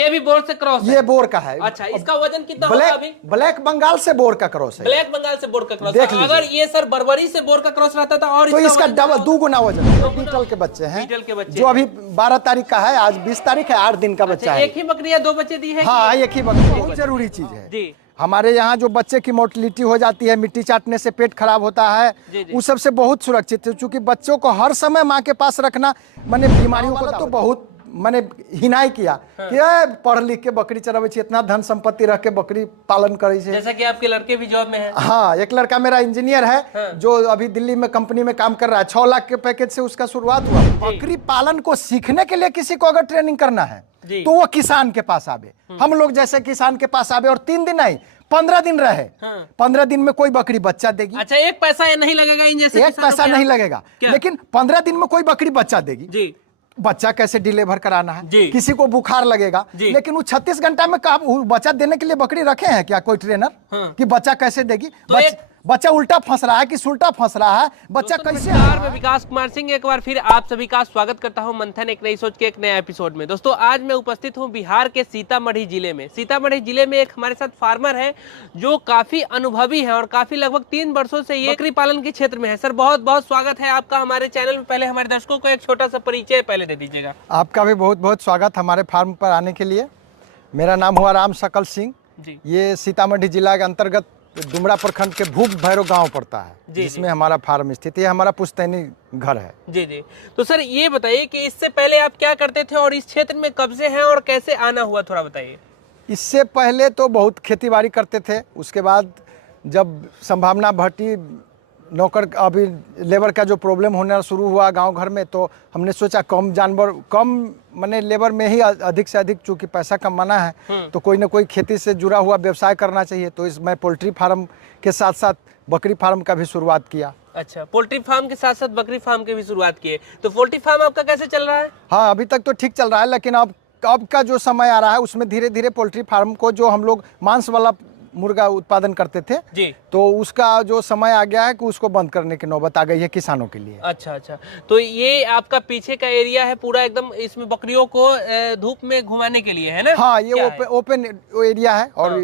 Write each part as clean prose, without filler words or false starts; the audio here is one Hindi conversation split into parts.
ये भी बोर से क्रॉस है? ये बोर का है। अच्छा, इसका वजन कितना होगा अभी? ब्लैक बंगाल से बोर का क्रॉस है। ब्लैक बंगाल से बोर का क्रॉस। देख अगर ये सर बर्बरी से बोर का क्रॉस रहता था और तो इसका डबल 2 गुना वजन है। बीटल के बच्चे हैं, बीटल के बच्चे जो अभी 12 तारीख का है, आज 20 तारीख है, 8 दिन का बच्चा है। एक ही बकरी है, 2 बच्चे दी है? हाँ, एक ही बकरी। बहुत जरूरी चीज है जी। हमारे यहाँ जो बच्चे की मोर्टिलिटी हो जाती है, मिट्टी चाटने से पेट खराब होता है, उस सब से बहुत सुरक्षित है। क्योंकि बच्चों को हर समय माँ के पास रखना, मैंने बीमारियों को तो बहुत मैंने हिनाई किया कि पढ़ लिख के बकरी चरावे, इतना धन संपत्ति रख के बकरी पालन करे। जैसा कि आपके लड़के भी जॉब में है। हाँ, एक लड़का मेरा इंजीनियर है जो अभी दिल्ली में कंपनी में काम कर रहा है। 6 लाख के पैकेज से उसका शुरुआत हुआ। बकरी पालन को सीखने के लिए किसी को अगर ट्रेनिंग करना है तो वो किसान के पास आवे। हम लोग जैसे किसान के पास आवे और 3 दिन नहीं 15 दिन रहे। 15 दिन में कोई बकरी बच्चा देगी। अच्छा, 1 पैसा नहीं लगेगा इन जैसे? 1 पैसा नहीं लगेगा, लेकिन 15 दिन में कोई बकरी बच्चा देगी जी। बच्चा कैसे डिलीवर कराना है, जी। किसी को बुखार लगेगा, लेकिन वो 36 घंटा में बच्चा देने के लिए बकरी रखे हैं क्या कोई ट्रेनर? कि बच्चा कैसे देगी? बच्चा उल्टा फंस रहा है कि सुल्टा फंस रहा है, बच्चा कैसे? मैं विकास कुमार सिंह एक बार फिर आप सभी का स्वागत करता हूं मंथन एक नई सोच के एक नए एपिसोड में। दोस्तों, आज मैं उपस्थित हूं बिहार के सीतामढ़ी जिले में। सीतामढ़ी जिले में एक हमारे साथ फार्मर है जो काफी अनुभवी है और काफी लगभग 3 वर्षों से ये बकरी पालन के क्षेत्र में है। सर, बहुत बहुत स्वागत है आपका हमारे चैनल में। पहले हमारे दर्शकों को एक छोटा सा परिचय पहले दे दीजिएगा। आपका भी बहुत बहुत स्वागत हमारे फार्म पर आने के लिए। मेरा नाम हुआ राम सकल सिंह। ये सीतामढ़ी जिला के अंतर्गत डुमरा प्रखंड के भूप भैरव गांव पड़ता है, जिसमें हमारा फार्म स्थित है। हमारा पुश्तैनी घर है। जी जी। तो सर, ये बताइए कि इससे पहले आप क्या करते थे और इस क्षेत्र में कब से हैं और कैसे आना हुआ, थोड़ा बताइए। इससे पहले तो बहुत खेती-बाड़ी करते थे। उसके बाद जब संभावना घटी, नौकर अभी लेबर का जो प्रॉब्लम होना शुरू हुआ गांव घर में, तो हमने सोचा कम मैंने लेबर में ही अधिक से अधिक, चूंकि पैसा कमाना है तो कोई ना कोई खेती से जुड़ा हुआ व्यवसाय करना चाहिए। तो इसमें पोल्ट्री फार्म के साथ साथ बकरी फार्म का भी शुरुआत किया। अच्छा, पोल्ट्री फार्म के साथ साथ बकरी फार्म की भी शुरुआत की है। तो पोल्ट्री फार्म आपका कैसे चल रहा है? हाँ, अभी तक तो ठीक चल रहा है, लेकिन अब का जो समय आ रहा है उसमें धीरे धीरे पोल्ट्री फार्म को, जो हम लोग मांस वाला मुर्गा उत्पादन करते थे जी, तो उसका जो समय आ गया है कि उसको बंद करने की नौबत आ गई है किसानों के लिए। अच्छा अच्छा, तो ये आपका पीछे का एरिया है पूरा एकदम, इसमें बकरियों को धूप में घुमाने के लिए है ना? हाँ, ये ओपन एरिया है और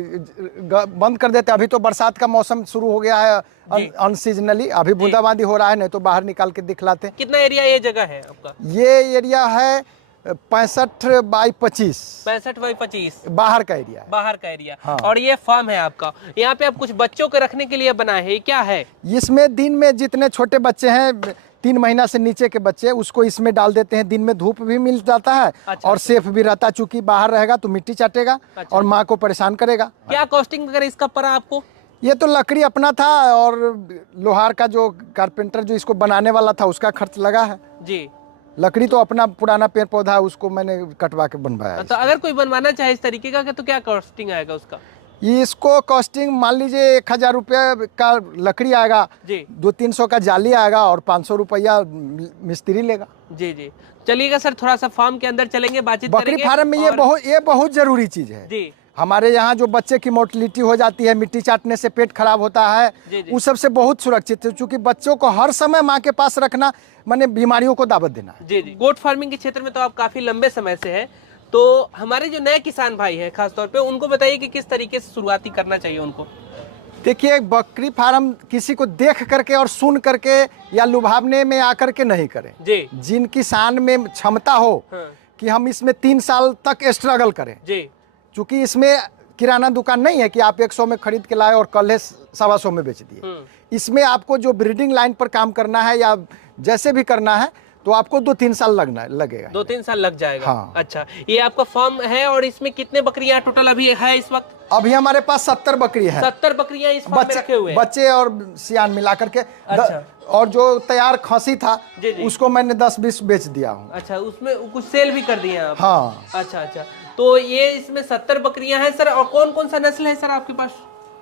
बंद कर देते। अभी तो बरसात का मौसम शुरू हो गया है अनसीजनली, अभी बूंदाबांदी हो रहा है, नहीं तो बाहर निकाल के दिखलाते। कितना एरिया ये जगह है आपका? ये एरिया है 65 बाई 25। 65 बाई 25 बाहर का एरिया है। बाहर का एरिया। हाँ। और ये फार्म है आपका, यहाँ पे आप कुछ बच्चों के रखने के लिए बनाए हैं, क्या है इसमें? दिन में जितने छोटे बच्चे हैं, 3 महीना से नीचे के बच्चे, उसको इसमें डाल देते हैं। दिन में धूप भी मिल जाता है। अच्छा, और सेफ भी रहता है, चूंकि बाहर रहेगा तो मिट्टी चाटेगा। अच्छा, और माँ को परेशान करेगा। क्या कॉस्टिंग वगैरह इसका पड़ा आपको? ये तो लकड़ी अपना था और लोहार का जो कारपेंटर जो इसको बनाने वाला था उसका खर्च लगा है जी। लकड़ी तो अपना पुराना पेड़ पौधा है, उसको मैंने कटवा के बनवाया। तो अगर कोई बनवाना चाहे इस तरीके का तो क्या कॉस्टिंग आएगा उसका? इसको कॉस्टिंग मान लीजिए 1000 रुपये का लकड़ी आएगा जी, 200-300 का जाली आएगा और 500 रुपया मिस्त्री लेगा। जी जी, चलिएगा सर, थोड़ा सा फार्म के अंदर चलेंगे, बातचीत करेंगे। बकरी फार्म में ये बहुत जरूरी चीज है जी। हमारे यहाँ जो बच्चे की मोर्टिलिटी हो जाती है, मिट्टी चाटने से पेट खराब होता है, उस सब से बहुत सुरक्षित है। क्योंकि बच्चों को हर समय माँ के पास रखना, मैंने बीमारियों को दावत देना है। जी जी। गोट फार्मिंग के क्षेत्र में तो आप काफी लंबे समय से है, तो हमारे जो नए किसान भाई हैं खासतौर पे, उनको बताइए कि किस तरीके से शुरुआती करना चाहिए उनको। देखिए, बकरी फार्म किसी को देख करके और सुन करके या लुभावने में आकर के नहीं करें जी। जिन किसान में क्षमता हो कि हम इसमें 3 साल तक स्ट्रगल करें जी। चूंकि इसमें किराना दुकान नहीं है कि आप 100 में खरीद के लाए और कल 125 में बेच दिए। इसमें आपको जो ब्रीडिंग लाइन पर काम करना है या जैसे भी करना है, तो आपको 2-3 साल लगेगा। 2-3 साल लग जाएगा। हाँ। अच्छा, ये आपका फार्म है और इसमें कितने बकरियां टोटल अभी है इस वक्त? अभी हमारे पास 70 बकरी है। 70 बकरियां इस फार्म में रखे हुए हैं। बच्चे और सियान मिला करके। अच्छा। और जो तैयार खसी था जी जी, उसको मैंने 10-20 बेच दिया हूँ। अच्छा, उसमें कुछ सेल भी कर दिए आप? हाँ। अच्छा अच्छा, तो ये इसमें 70 बकरियां हैं सर। और कौन कौन सा नस्ल है सर आपके पास?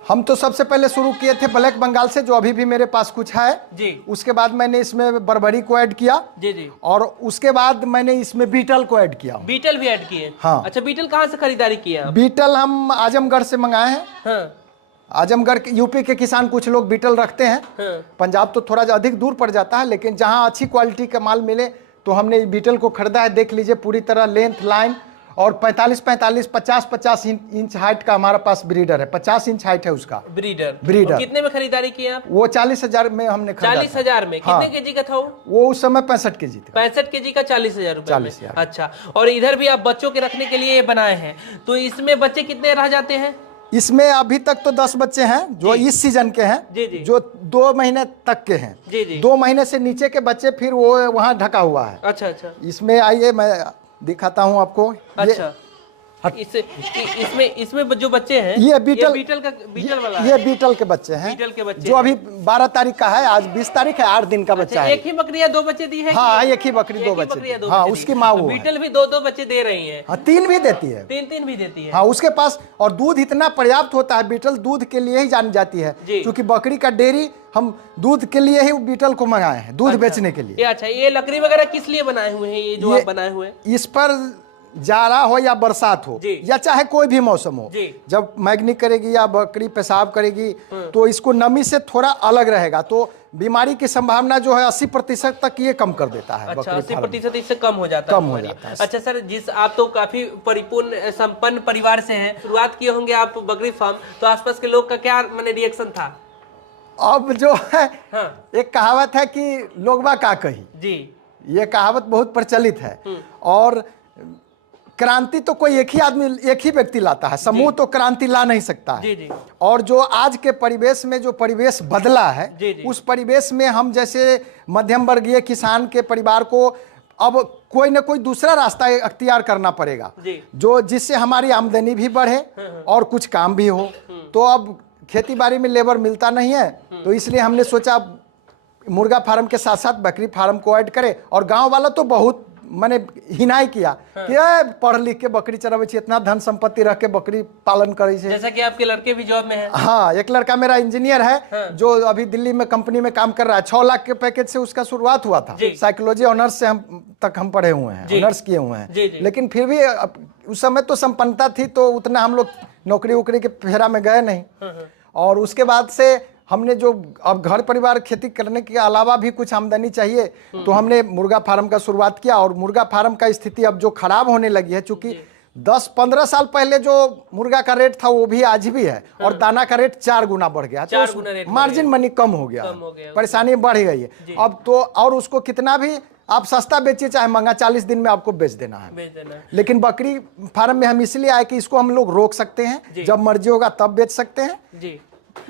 हम तो सबसे पहले शुरू किए थे ब्लैक बंगाल से, जो अभी भी मेरे पास कुछ है जी। उसके बाद मैंने इसमें बर्बरी को ऐड किया जी जी, और उसके बाद मैंने इसमें बीटल को ऐड किया। बीटल भी ऐड किए? हाँ। अच्छा, बीटल कहाँ से खरीदारी किए आप? बीटल हम आजमगढ़ से मंगाए हैं। हाँ। आजमगढ़ के यूपी के किसान कुछ लोग बीटल रखते हैं। हाँ। पंजाब तो थोड़ा अधिक दूर पड़ जाता है, लेकिन जहाँ अच्छी क्वालिटी का माल मिले तो हमने बीटल को खरीदा है। देख लीजिए, पूरी तरह लेंथ लाइन और 45-45, 50-50 इंच हाइट का हमारा पास ब्रीडर है। 50 इंच हाइट है उसका ब्रीडर। कितने में खरीदारी की आप? वो 40,000 में हमने खरीदा। 40,000 में? हाँ। कितने केजी का था वो उस समय 65 केजी था। 65 केजी का 40,000 रुपए। 40,000। अच्छा, और इधर भी आप बच्चों के रखने के लिए बनाए हैं, तो इसमें बच्चे कितने रह जाते हैं? इसमें अभी तक तो 10 बच्चे हैं जो इस सीजन के हैं। जी जी। जो 2 महीने तक के हैं। जी जी। 2 महीने से नीचे के बच्चे फिर वो वहाँ ढका हुआ है। अच्छा अच्छा। इसमें आइए मैं दिखाता हूँ आपको। अच्छा, इसमें जो बच्चे हैं ये बीटल वाला ये बीटल के बच्चे हैं। बीटल के बच्चे जो अभी 12 तारीख का है, आज 20 तारीख है, 8 दिन का बच्चा है। एक ही बकरी या 2 बच्चे दी है? हाँ, एक ही बकरी 2 बच्चे। हाँ, उसकी माँ वो है। बीटल भी 2-2 बच्चे दे रही है। हाँ, 3 भी देती है। 3 भी देती है। हाँ, उसके पास और दूध इतना पर्याप्त होता है। बीटल दूध के लिए ही जानी जाती है, क्योंकि बकरी का डेयरी हम दूध के लिए ही बीटल को मंगाए हैं, दूध बेचने के लिए। अच्छा, ये लकड़ी वगैरह किस लिए बनाए हुए हैं, ये जो आप बनाए हुए हैं? इस पर जाड़ा हो या बरसात हो या चाहे कोई भी मौसम हो, जब मैगनी करेगी या बकरी पेशाब करेगी तो इसको नमी से थोड़ा अलग रहेगा, तो बीमारी की संभावना जो है 80% तक ये कम कर देता है। अच्छा, 80% इससे कम हो जाता है। अच्छा सर, आप तो काफी परिपूर्ण संपन्न परिवार से हैं, शुरुआत किए होंगे आप बकरी फार्म, तो आसपास के लोग का क्या मैंने रिएक्शन था? अब जो है एक कहावत है कि लोगवा का कही जी, ये कहावत बहुत प्रचलित है। और क्रांति तो कोई एक ही आदमी, एक ही व्यक्ति लाता है, समूह तो क्रांति ला नहीं सकता है। जी जी। और जो आज के परिवेश में जो परिवेश बदला है, जी जी। उस परिवेश में हम जैसे मध्यम वर्गीय किसान के परिवार को अब कोई ना कोई दूसरा रास्ता अख्तियार करना पड़ेगा, जो जिससे हमारी आमदनी भी बढ़े और कुछ काम भी हो। तो अब खेती बाड़ी में लेबर मिलता नहीं है, तो इसलिए हमने सोचा मुर्गा फार्म के साथ साथ बकरी फार्म को ऐड करें। और गांव वाला तो बहुत मैंने हिनाई किया कि पढ़ लिख के बकरी चरावे छी, इतना धन संपत्ति रख के बकरी पालन करे छे। जैसा कि आपके लड़के भी जॉब में हैं। हाँ, एक लड़का मेरा इंजीनियर है जो अभी दिल्ली में कंपनी में काम कर रहा है। 6 लाख के पैकेज से उसका शुरुआत हुआ था। साइकोलॉजी ऑनर्स से हम पढ़े हुए हैं, ऑनर्स किए हुए हैं। लेकिन फिर भी उस समय तो संपन्नता थी, तो उतना हम लोग नौकरी वोकरी के फेरा में गए नहीं। और उसके बाद से हमने जो अब घर परिवार खेती करने के अलावा भी कुछ आमदनी चाहिए, तो हमने मुर्गा फार्म का शुरुआत किया। और मुर्गा फार्म का स्थिति अब जो खराब होने लगी है, चूंकि 10-15 साल पहले जो मुर्गा का रेट था वो भी आज भी है, और दाना का रेट 4 गुना बढ़ गया, तो मार्जिन मनी कम हो गया, परेशानी बढ़ गई है अब तो। और उसको कितना भी आप सस्ता बेचिए चाहे महंगा, 40 दिन में आपको बेच देना है। लेकिन बकरी फार्म में हम इसलिए आए कि इसको हम लोग रोक सकते हैं, जब मर्जी होगा तब बेच सकते हैं।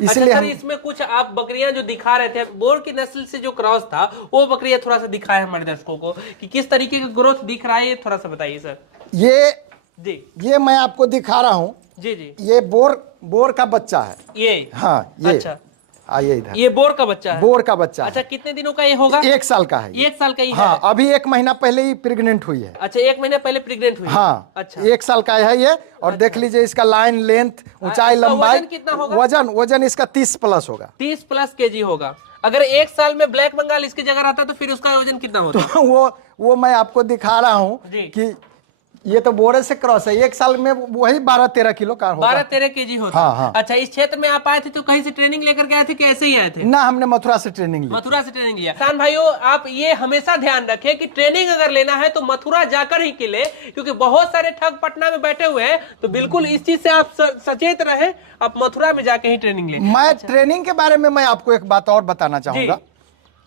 इसलिए अच्छा, इसमें कुछ आप बकरियां जो दिखा रहे थे, बोर की नस्ल से जो क्रॉस था, वो बकरियां थोड़ा सा दिखाए हमारे दर्शकों को कि किस तरीके का ग्रोथ दिख रहा है, ये थोड़ा सा बताइए सर। ये मैं आपको दिखा रहा हूँ। जी जी। ये बोर का बच्चा है ये। हाँ, ये अच्छा, आइए इधर। ये बोर का बच्चा है? बोर का बच्चा। अच्छा, कितने दिनों का ये होगा? 1 साल का है। 1 साल का ही है? हाँ, अभी 1 महीना पहले ही प्रेग्नेंट हुई है। अच्छा, 1 महीना पहले प्रेग्नेंट हुई? हाँ। अच्छा, 1 साल का है ये। और अच्छा, देख लीजिए इसका लाइन, लेंथ, ऊंचाई, लंबाई। वजन कितना होगा? वजन इसका 30 प्लस होगा। 30 प्लस केजी होगा। अगर 1 साल में ब्लैक बंगाल इसकी जगह रहता तो फिर उसका वजन कितना होता? तो वो मैं आपको दिखा रहा हूँ कि ये तो बोरे से क्रॉस है। 1 साल में वही 12-13 किलो का होगा। 12-13 केजी होता। हाँ। अच्छा, इस क्षेत्र में आप आए थे तो कहीं से ट्रेनिंग लेकर के आए थे कि ऐसे ही आए थे? ना, हमने मथुरा से ट्रेनिंग ली। मथुरा से ट्रेनिंग लिया। किसान भाइयों, आप ये हमेशा ध्यान रखें कि ट्रेनिंग अगर लेना है तो मथुरा जाकर ही के ले, क्योंकि बहुत सारे ठग पटना में बैठे हुए हैं। तो बिल्कुल इस चीज से आप सचेत रहे, आप मथुरा में जाके ही ट्रेनिंग लें। मैं ट्रेनिंग के बारे में मैं आपको एक बात और बताना चाहूंगा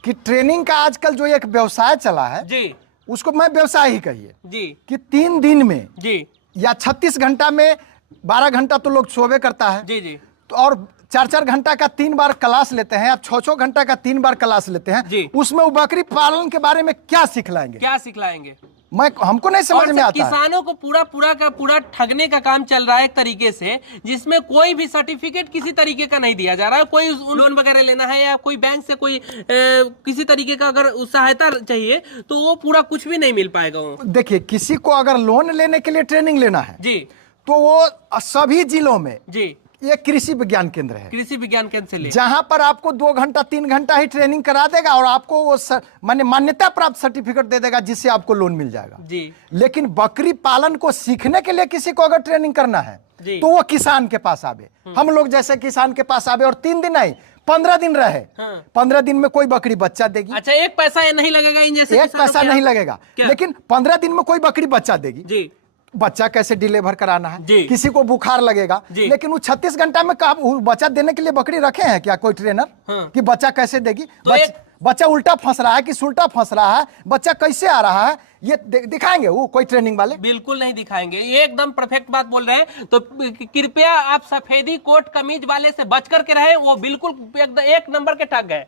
कि ट्रेनिंग का आजकल जो एक व्यवसाय चला है जी, उसको मैं व्यवसाय ही कहिए जी, कि 3 दिन में जी या 36 घंटा में 12 घंटा तो लोग सोवे करता है जी जी, तो और 4-4 घंटा का 3 बार क्लास लेते हैं, आप 6-6 घंटा का 3 बार क्लास लेते हैं जी। उसमें वो बकरी पालन के बारे में क्या सिखलाएंगे, क्या सिखलाएंगे, हमको नहीं समझ में आता। किसानों को पूरा ठगने का काम चल रहा है एक तरीके से, जिसमें कोई भी सर्टिफिकेट किसी तरीके का नहीं दिया जा रहा है। कोई लोन वगैरह लेना है या कोई बैंक से कोई किसी तरीके का अगर सहायता चाहिए तो वो पूरा कुछ भी नहीं मिल पाएगा। देखिए, किसी को अगर लोन लेने के लिए ट्रेनिंग लेना है जी, तो वो सभी जिलों में जी ये कृषि विज्ञान केंद्र है, कृषि विज्ञान केंद्र से ले, जहां पर आपको 2 घंटा 3 घंटा ही ट्रेनिंग करा देगा और आपको वो माने मान्यता प्राप्त सर्टिफिकेट दे देगा, जिससे आपको लोन मिल जाएगा जी। लेकिन बकरी पालन को सीखने के लिए किसी को अगर ट्रेनिंग करना है तो वो किसान के पास आवे, हम लोग जैसे किसान के पास आवे और 3 दिन नहीं 15 दिन रहे। 15 दिन में कोई बकरी बच्चा देगी। अच्छा, 1 पैसा नहीं लगेगा इन जैसे, 1 पैसा नहीं लगेगा, लेकिन 15 दिन में कोई बकरी बच्चा देगी जी। बच्चा कैसे डिलीवर कराना है, जी। किसी को बुखार लगेगा, लेकिन वो 36 घंटा में बच्चा देने के लिए बकरी रखे हैं क्या कोई ट्रेनर? हाँ। कि बच्चा कैसे देगी, तो बच्चा उल्टा फंस रहा है कि सुल्टा फंस रहा है, बच्चा कैसे आ रहा है, ये दिखाएंगे वो कोई ट्रेनिंग वाले? बिल्कुल नहीं दिखाएंगे, ये एकदम परफेक्ट बात बोल रहे हैं। तो कृपया आप सफेदी कोट कमीज वाले से बच करके रहे, वो बिल्कुल एक नंबर के ठग है।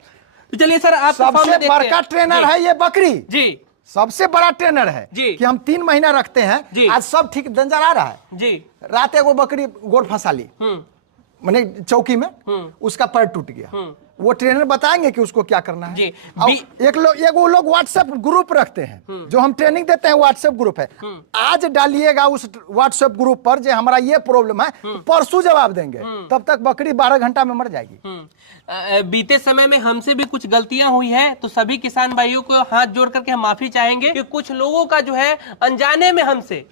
तो चलिए सर, आप सबसे बड़का ट्रेनर है ये बकरी जी, सबसे बड़ा ट्रेनर है जी। कि हम 3 महीना रखते हैं जी। आज सब ठीक नजर आ रहा है जी। रात एगो बकरी गोड़ फंसा ली मैंने चौकी में, उसका पैर टूट गया, वो ट्रेनर बताएंगे कि उसको क्या करना है जी। एक लोग व्हाट्सएप ग्रुप रखते हैं, जो हम ट्रेनिंग देते हैं व्हाट्सएप ग्रुप है। आज डालिएगा उस व्हाट्सएप ग्रुप पर जो हमारा ये प्रॉब्लम है, परसों जवाब देंगे, तब तक बकरी 12 घंटा में मर जाएगी। बीते समय में हमसे भी कुछ गलतियां हुई है, तो सभी किसान भाइयों को हाथ जोड़ करके हम माफी चाहेंगे कि कुछ लोगों का जो है अनजाने में हमसे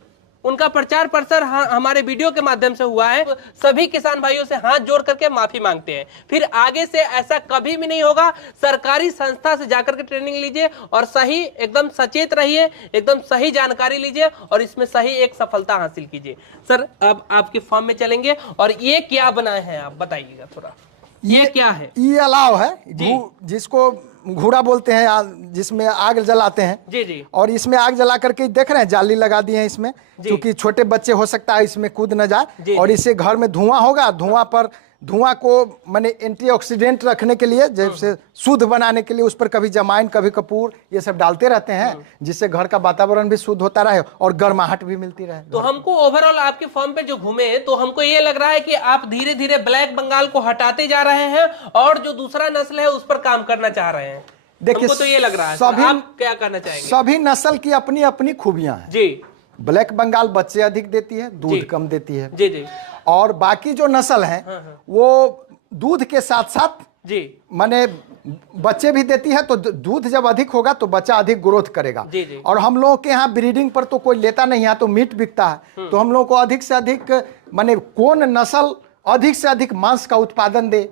उनका प्रचार प्रसार हमारे वीडियो के माध्यम से हुआ है। सभी किसान भाइयों से हाथ जोड़ करके माफी मांगते हैं, फिर आगे से ऐसा कभी भी नहीं होगा। सरकारी संस्था से जाकर के ट्रेनिंग लीजिए और सही एकदम सचेत रहिए, एकदम सही जानकारी लीजिए और इसमें सही एक सफलता हासिल कीजिए। सर, अब आपके फॉर्म में चलेंगे और ये क्या बनाए हैं आप बताइएगा थोड़ा, ये क्या है? ये अलाव है, जिसको घोड़ा बोलते हैं, जिसमें आग जलाते हैं जी जी। और इसमें आग जला करके देख रहे हैं जाली लगा दी है इसमें, क्योंकि छोटे बच्चे हो सकता है इसमें कूद न जाए, और इससे घर में धुआं होगा, धुआं को माने एंटीऑक्सीडेंट रखने के लिए, जैसे शुद्ध बनाने के लिए उस पर कभी जमाइन कभी कपूर ये सब डालते रहते हैं, जिससे घर का वातावरण भी शुद्ध होता रहे और गर्माहट भी मिलती रहे। तो हमको ओवरऑल आपके फॉर्म पे जो घूमे तो हमको ये लग रहा है कि आप धीरे धीरे ब्लैक बंगाल को हटाते जा रहे हैं और जो दूसरा नस्ल है उस पर काम करना चाह रहे हैं। देखिए, तो ये लग रहा है, सभी आप क्या करना चाहेंगे? सभी नस्ल की अपनी अपनी खूबियां हैं जी। ब्लैक बंगाल बच्चे अधिक देती है, दूध कम देती है जी जी, और बाकी जो नस्ल है वो दूध के साथ साथ जी माने बच्चे भी देती है, तो दूध जब अधिक होगा तो बच्चा अधिक ग्रोथ करेगा जी जी। और हम लोगों के यहाँ ब्रीडिंग पर तो कोई लेता नहीं है, तो मीट बिकता है, तो हम लोग को अधिक से अधिक माने कौन नस्ल अधिक से अधिक मांस का उत्पादन दे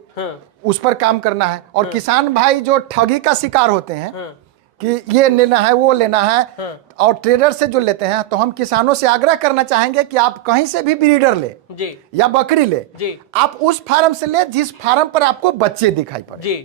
उस पर काम करना है। और किसान भाई जो ठगी का शिकार होते हैं कि ये लेना है वो लेना है और ट्रेडर से जो लेते हैं, तो हम किसानों से आग्रह करना चाहेंगे कि आप कहीं से भी ब्रीडर ले जी, या बकरी ले जी, आप उस फार्म से ले जिस फार्म पर आपको बच्चे दिखाई पड़े जी।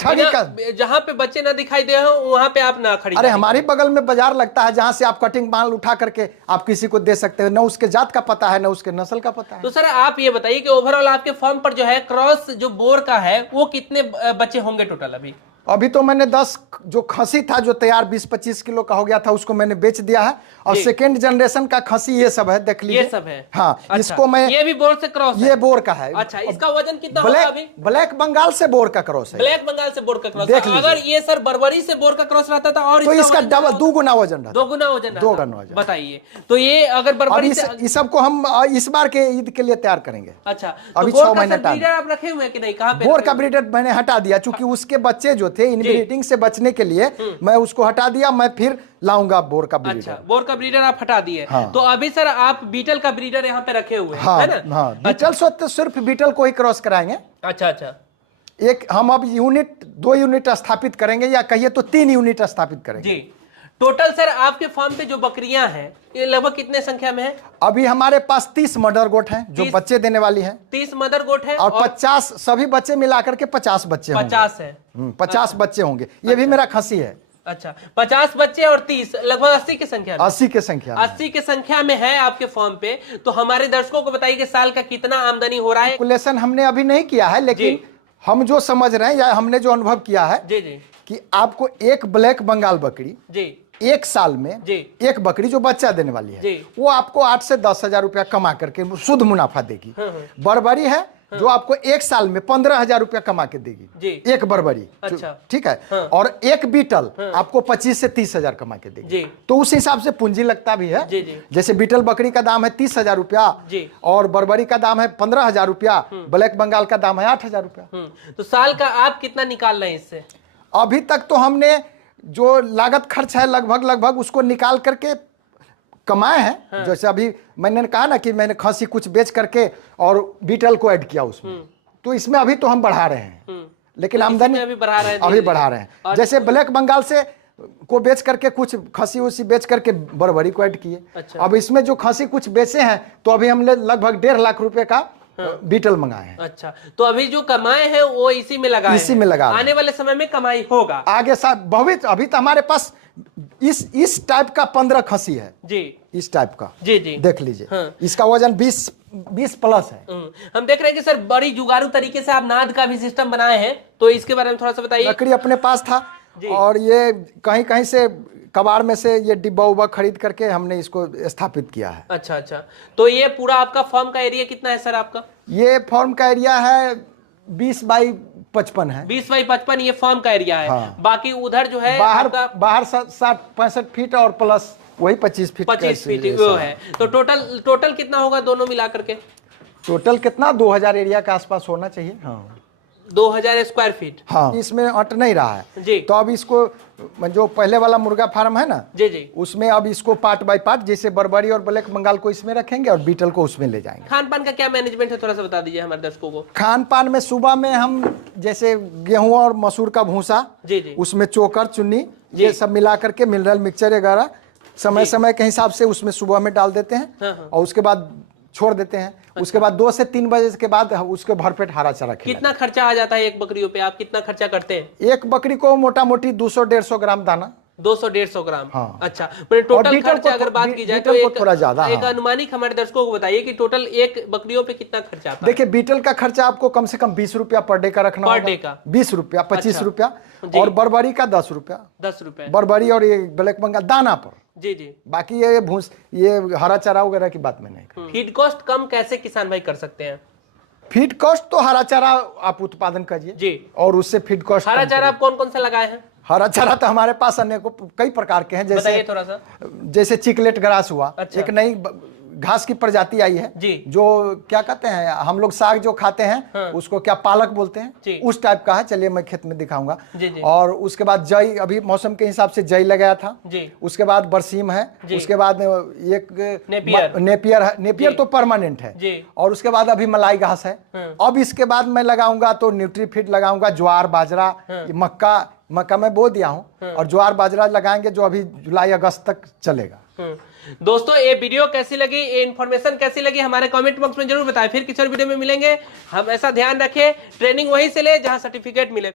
ठगी का जहां पे बच्चे ना दिखाई दे वहां पे आप ना खरीदें। अरे हमारे बगल में बाजार लगता है जहां से आप कटिंग माल उठा करके आप किसी को दे सकते हो, न उसके जात का पता है न उसके नस्ल का पता है। तो सर आप ये बताइए कि ओवरऑल आपके फॉर्म पर जो है क्रॉस जो बोर का है वो कितने बच्चे होंगे टोटल? अभी तो मैंने 10 जो खसी था जो तैयार 20-25 किलो का हो गया था उसको मैंने बेच दिया है, और सेकेंड जनरेशन का खसी ये सब है, देख लीजिए ये सब है। हाँ अच्छा, इसको मैं ये भी बोर से क्रॉस ये बोर का है। अच्छा, इसका वजन कितना होगा अभी? ब्लैक बंगाल से बोर का क्रॉस है। ब्लैक बंगाल से बोर का क्रॉस, अगर ये सर बरबरी से बोर का क्रॉस रहता था और तो इसका डबल 2 गुना वजन रहता, 2 गुना वजन बताइए। तो ये अगर बरबरी से इस सबको हम इस बार के ईद के लिए तैयार करेंगे। अच्छा, अभी 6 महीना ब्रीडर आप रखे हुए कि नहीं? कहां पे बोर का ब्रीडर मैंने हटा दिया, चूंकि उसके बच्चे जो थे इनब्रीडिंग से बचने के लिए मैं उसको हटा दिया, मैं फिर लाऊंगा बोर का ब्रीडर। अच्छा, बोर का ब्रीडर आप हटा दिए। हाँ। तो अभी सर आप बीटल का ब्रीडर यहाँ पे रखे हुए हैं, हाँ, है ना? हाँ, बीटल से तो सिर्फ बीटल को ही क्रॉस कराएंगे। अच्छा अच्छा, एक हम अब 2 यूनिट स्थापित करेंगे, या कहिए तो 3 यूनिट स्थापित करेंगे जी। टोटल सर आपके फार्म पे जो बकरियां हैं ये लगभग कितने संख्या में है? अभी हमारे पास 30 मदर गोट हैं जो बच्चे देने वाली हैं। 30 मदर गोट है और 50 सभी बच्चे मिलाकर के 50 बच्चे 50 है 50 बच्चे होंगे। ये भी मेरा खसी है। अच्छा, 50 बच्चे और 30 लगभग 80 की संख्या में। 80 की संख्या में है आपके फॉर्म पे। तो हमारे दर्शकों को बताइए कि साल का कितना आमदनी हो रहा है? कैलकुलेशन हमने अभी नहीं किया है, लेकिन हम जो समझ रहे हैं या हमने जो अनुभव किया है जी जी, कि आपको एक ब्लैक बंगाल बकरी जी एक साल में एक बकरी जो बच्चा देने वाली है वो आपको 8 से 10 हजार रुपया कमा करके शुद्ध मुनाफा देगी। बरबरी है जो आपको एक साल में 15,000 रुपया कमा के देगी एक बरबरी। अच्छा, ठीक है। और एक बीटल आपको 25 से 30 हजार कमा के देगी। तो उस हिसाब से पूंजी लगता भी है। जैसे बीटल बकरी का दाम है 30,000 रुपया और बरबरी का दाम है 15,000 रुपया, ब्लैक बंगाल का दाम है 8,000 रुपया। तो साल का आप कितना निकाल रहे हैं इससे? अभी तक तो हमने जो लागत खर्च है लगभग उसको निकाल करके कमाए हैं। हाँ। जैसे अभी मैंने कहा ना कि मैंने खसी कुछ बेच करके और बीटल को ऐड किया उसमें, तो इसमें अभी तो हम बढ़ा रहे हैं, लेकिन तो आमदनी अभी बढ़ा रहे हैं, अभी बढ़ा रहे हैं। जैसे ब्लैक बंगाल से को बेच करके कुछ खसी उसी बेच करके बरबरी को ऐड किए। अच्छा। अब इसमें जो खसी कुछ बेचे हैं तो अभी हमने लगभग 1.5 लाख रुपए का बीटल मंगाए हैं। अच्छा, तो अभी जो कमाए हैं वो इसी में लगाए इसी में लगा, आने वाले समय में कमाई होगा आगे साथ भविष्य। अभी तो हमारे पास इस टाइप का 15 खसी है जी, इस टाइप का जी जी, देख लीजिए। हाँ। इसका वजन 20 प्लस है। हम देख रहे हैं कि सर बड़ी जुगाड़ू तरीके से आप नाद का भी सिस्टम बनाए हैं, तो इसके बारे में थोड़ा सा बताइए। लकड़ी अपने पास था और ये कहीं कहीं से कबाड़ में से ये डिब्बा उब्बा खरीद करके हमने इसको स्थापित किया है। अच्छा अच्छा, तो ये पूरा आपका फॉर्म का एरिया कितना है सर आपका? ये फॉर्म का एरिया है 20 बाई 55 है। 20 बाई 55 ये फॉर्म का एरिया है। हाँ। बाकी उधर जो है बाहर 60-65 फीट और प्लस वही 25 फीट 25 फीट वो है। तो टोटल कितना होगा दोनों मिला करके? टोटल कितना 2000 एरिया के आसपास होना चाहिए। हाँ 2000 स्क्वायर फीट। हाँ, इसमें अट नहीं रहा है जी। तो अब इसको जो पहले वाला मुर्गा फार्म है ना जी जी, उसमें अब इसको पार्ट बाय पार्ट, जैसे बरबरी और ब्लैक बंगाल को इसमें रखेंगे और बीटल को उसमें ले जाएंगे। खान पान का क्या मैनेजमेंट है थोड़ा सा बता दीजिए हमारे दर्शकों को। खान पान में सुबह में हम जैसे गेहूं और मसूर का भूसा, जी जी, उसमें चोकर चुन्नी ये सब मिला करके मिनरल मिक्सचर वगैरह समय समय के हिसाब से उसमें सुबह में डाल देते हैं। हाँ। और उसके बाद छोड़ देते हैं। उसके बाद 2 से 3 बजे के बाद उसके भरपेट हरा चारा खिलाते हैं। कितना खर्चा आ जाता है एक बकरियों पे? आप कितना खर्चा करते हैं? एक बकरी को मोटा मोटी 200-150 ग्राम दाना। 200-150 ग्राम। हाँ। अच्छा, टोटल बीटल खर्चा को अगर बात की जाए तो थोड़ा ज्यादा। एक अनुमानिक हमारे दर्शकों को बताइए कि टोटल एक बकरियों पे कितना खर्चा आता है? देखिए बीटल का खर्चा आपको कम से कम 20 रुपया पर डे का रखना पर होगा। डे का 20 रुपया, 25 अच्छा। रुपया जी। और बरबरी का 10 रुपया। 10 रुपए। बरबरी और ये ब्लैक बंगाल दाना पर। जी जी। बाकी ये भूस ये हरा चारा वगैरह की बात में नहीं। फीड कॉस्ट कम कैसे किसान भाई कर सकते हैं? फीड कॉस्ट तो हरा चारा आप उत्पादन करिए जी, और उससे फीड कॉस्ट। हरा चारा आप कौन कौन सा लगाए हैं? हरा चारा तो हमारे पास अनेकों कई प्रकार के हैं। बताइए जैसे थोड़ा सा। जैसे चिकलेट ग्रास हुआ। अच्छा। एक नई घास की प्रजाति आई है जी। जो क्या कहते हैं हम लोग साग जो खाते हैं हाँ। उसको क्या पालक बोलते जी। हैं, उस टाइप का है। चलिए मैं खेत में दिखाऊंगा। जी जी। और उसके बाद जई, अभी मौसम के हिसाब से जई लगाया था जी। उसके बाद बरसीम है जी। उसके बाद एक नेपियर। नेपियर है। नेपियर जी। तो परमानेंट है जी। और उसके बाद अभी मलाई घास है। अब इसके बाद मैं लगाऊंगा तो न्यूट्रीफिट लगाऊंगा, ज्वार बाजरा, मक्का मैं बो दिया हूं और ज्वार बाजरा लगाएंगे जो अभी जुलाई अगस्त तक चलेगा। दोस्तों ये वीडियो कैसी लगी, ये इन्फॉर्मेशन कैसी लगी हमारे कमेंट बॉक्स में जरूर बताएं। फिर किसी और वीडियो में मिलेंगे। हम ऐसा ध्यान रखें ट्रेनिंग वहीं से ले जहां सर्टिफिकेट मिले।